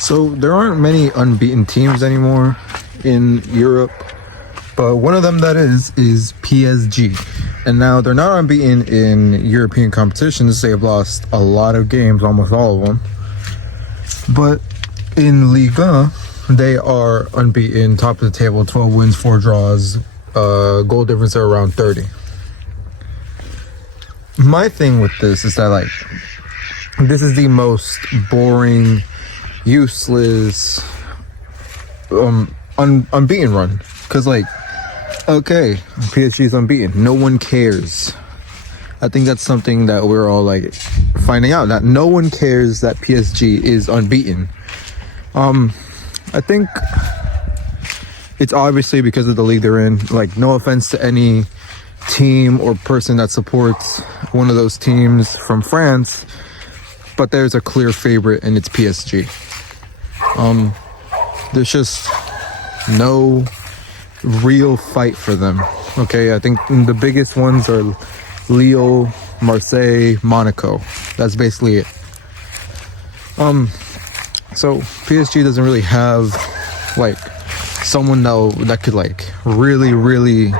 So there aren't many unbeaten teams anymore in Europe, but one of them that is PSG. And now they're not unbeaten in European competitions. They've lost a lot of games, almost all of them. But in Liga, they are unbeaten, top of the table, 12 wins, 4 draws, goal difference are around 30. My thing with this is that, like, this is the most boring, useless, unbeaten run. Because, like, okay, PSG's unbeaten. No one cares. I think that's something that we're all, like, finding out. That no one cares that PSG is unbeaten. I think it's obviously because of the league they're in. Like, no offense to any team or person that supports one of those teams from France, but there's a clear favorite, and it's PSG. There's just no real fight for them. Okay, I think the biggest ones are Lille, Marseille, Monaco. That's basically it. So PSG doesn't really have, like, someone that could, like, really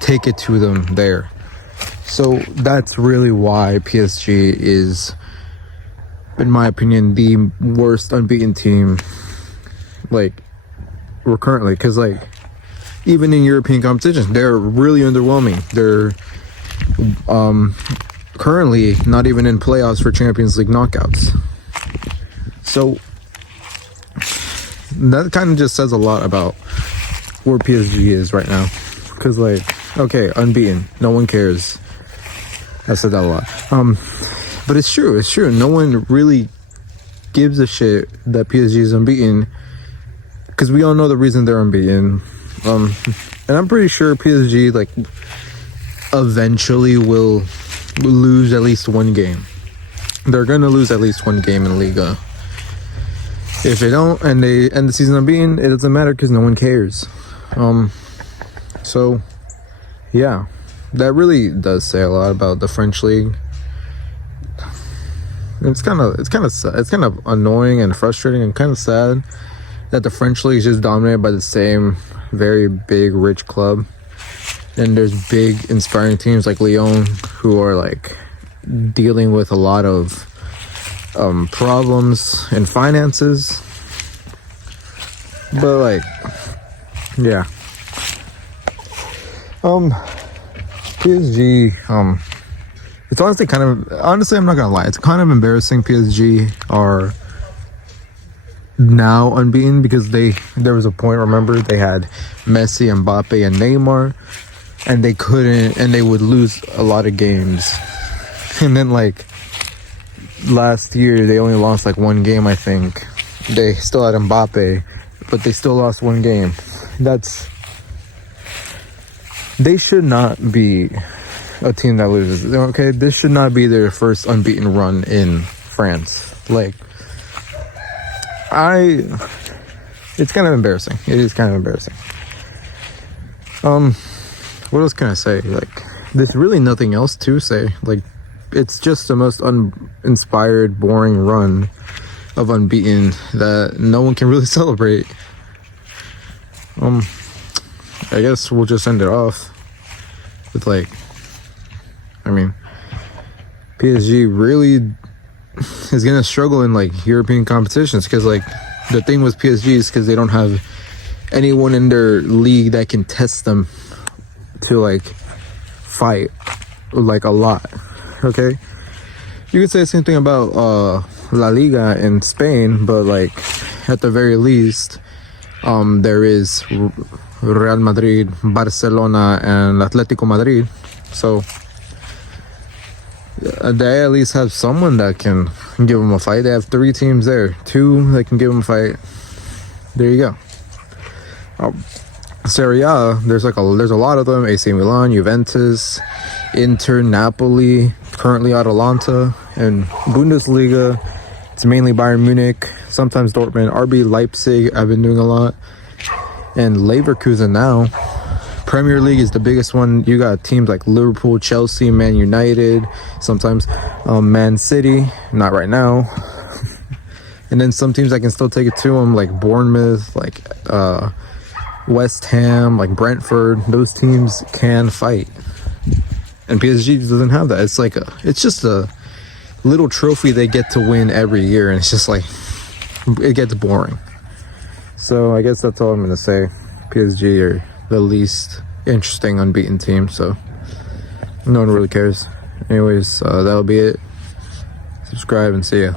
take it to them there. So that's really why PSG is, in my opinion, the worst unbeaten team, like, we're currently. Because, like, even in European competitions, they're really underwhelming. They're currently not even in playoffs for Champions League knockouts. So that kind of just says a lot about where PSG is right now. Because, like, okay, unbeaten, no one cares. I said that a lot. But it's true. No one really gives a shit that PSG is unbeaten, because we all know the reason they're unbeaten. And I'm pretty sure PSG, like, eventually will lose at least one game. They're gonna lose at least one game in Liga. If they don't, and they end the season unbeaten, it doesn't matter because no one cares. So yeah, that really does say a lot about the French league. It's kind of annoying and frustrating and kind of sad that the French league is just dominated by the same very big, rich club. And there's big, inspiring teams like Lyon who are, like, dealing with a lot of problems in finances. But, like, yeah. PSG, it's honestly I'm not gonna lie, it's kind of embarrassing PSG are now unbeaten, because there was a point, remember, they had Messi, Mbappe, and Neymar, and they would lose a lot of games. And then, like, last year they only lost, like, one game, I think. They still had Mbappe, but they still lost one game. They should not be a team that loses. Okay, this should not be their first unbeaten run in France. Like, it's kind of embarrassing. It is kind of embarrassing. What else can I say? Like, there's really nothing else to say. Like, it's just the most uninspired, boring run of unbeaten that no one can really celebrate. I guess we'll just end it off with, like, I mean, PSG really is gonna struggle in, like, European competitions, because, like, the thing with PSG is because they don't have anyone in their league that can test them to, like, fight, like, a lot. Okay, you could say the same thing about La Liga in Spain, but, like, at the very least, there is Real Madrid, Barcelona, and Atletico Madrid. So they at least have someone that can give them a fight. They have 3 teams there, 2 that can give them a fight. There you go. Serie A, there's a lot of them. AC Milan, Juventus, Inter, Napoli, currently Atalanta. And Bundesliga, it's mainly Bayern Munich, sometimes Dortmund, RB Leipzig, I've been doing a lot, and Leverkusen now. Premier League is the biggest one. You got teams like Liverpool, Chelsea, Man United, sometimes Man City, not right now. And then some teams I can still take it to them, like Bournemouth, like West Ham, like Brentford. Those teams can fight, and PSG doesn't have that. It's just a little trophy they get to win every year, and it's just like it gets boring. So I guess that's all I'm gonna say. PSG are the least interesting unbeaten team, so no one really cares. Anyways, that'll be it. Subscribe and see ya.